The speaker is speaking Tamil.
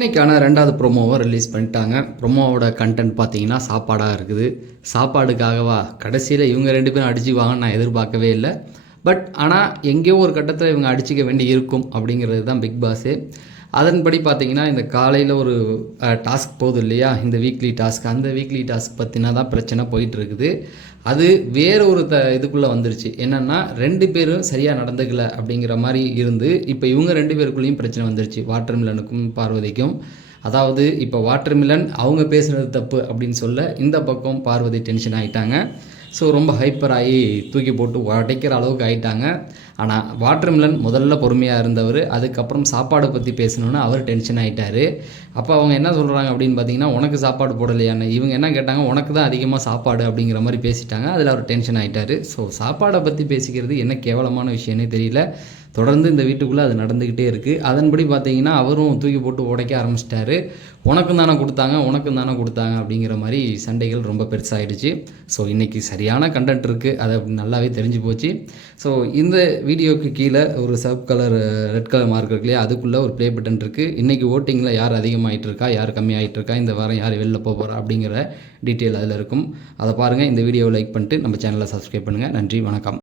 இன்றைக்கான 2வது ப்ரோமோவை ரிலீஸ் பண்ணிட்டாங்க. ப்ரோமோவோட கண்டென்ட் பார்த்தீங்கன்னா சாப்பாடாக இருக்குது. சாப்பாடுக்காகவா கடைசியில் இவங்க 2 பேரும் அடிச்சுக்குவாங்கன்னு நான் எதிர்பார்க்கவே இல்லை. பட் ஆனால் எங்கேயோ ஒரு கட்டத்தில் இவங்க அடிச்சிக்க வேண்டி இருக்கும் அப்படிங்கிறது தான் பிக் பாஸு. அதன்படி பார்த்தீங்கன்னா இந்த காலையில் ஒரு டாஸ்க் போகுது இல்லையா, இந்த வீக்லி டாஸ்க், அந்த வீக்லி டாஸ்க் பற்றினா தான் பிரச்சனை போயிட்டுருக்குது. அது வேறு ஒரு இதுக்குள்ளே வந்துருச்சு. என்னென்னா 2 பேரும் சரியாக நடந்துக்கல அப்படிங்கிற மாதிரி இருந்து இப்போ இவங்க 2 பேருக்குள்ளேயும் பிரச்சனை வந்துருச்சு, வாட்டர் மிலனுக்கும் பார்வதிக்கும். அதாவது இப்போ வாட்டர் மிலன் அவங்க பேசுகிறது தப்பு அப்படின்னு சொல்ல இந்த பக்கம் பார்வதி டென்ஷன் ஆகிட்டாங்க. ஸோ ரொம்ப ஹைப்பர் ஆகி தூக்கி போட்டு உடைக்கிற அளவுக்கு ஆகிட்டாங்க. ஆனால் வாட்டர் மிலன் முதல்ல பொறுமையாக இருந்தவர் அதுக்கப்புறம் சாப்பாடை பற்றி பேசணுன்னு அவர் டென்ஷன் ஆகிட்டார். அப்போ அவங்க என்ன சொல்கிறாங்க அப்படின்னு பார்த்தீங்கன்னா, உனக்கு சாப்பாடு போடலையான்னு. இவங்க என்ன கேட்டாங்க, உனக்கு தான் அதிகமாக சாப்பாடு அப்படிங்கிற மாதிரி பேசிட்டாங்க. அதில் அவர் டென்ஷன் ஆகிட்டார். ஸோ சாப்பாடை பற்றி பேசிக்கிறது என்ன கேவலமான விஷயம்னே தெரியல. தொடர்ந்து இந்த வீட்டுக்குள்ளே அது நடந்துக்கிட்டே இருக்குது. அதன்படி பார்த்தீங்கன்னா அவரும் தூக்கி போட்டு உடைக்க ஆரம்பிச்சிட்டாரு. உனக்கும் தானே கொடுத்தாங்க அப்படிங்கிற மாதிரி சண்டைகள் ரொம்ப பெருசாகிடுச்சு. ஸோ இன்றைக்கி சரியான கண்டென்ட் இருக்குது, அதை நல்லாவே தெரிஞ்சு போச்சு. ஸோ இந்த வீடியோவுக்கு கீழே ஒரு sub colour red colour mark இருக்கு இல்லையா, அதுக்குள்ளே ஒரு ப்ளே பட்டன் இருக்குது. இன்றைக்கி ஓட்டிங்கில் யார் அதிகமாகிட்டு இருக்கா, யார் கம்மியாகிட்டு இருக்கா, இந்த வாரம் யார் வெளில போகிறா அப்படிங்கிற டீட்டெயில் அதில் இருக்கும். அதை பாருங்கள். இந்த வீடியோவை லைக் பண்ணிட்டு நம்ம சேனலை சப்ஸ்கிரைப் பண்ணுங்கள். நன்றி, வணக்கம்.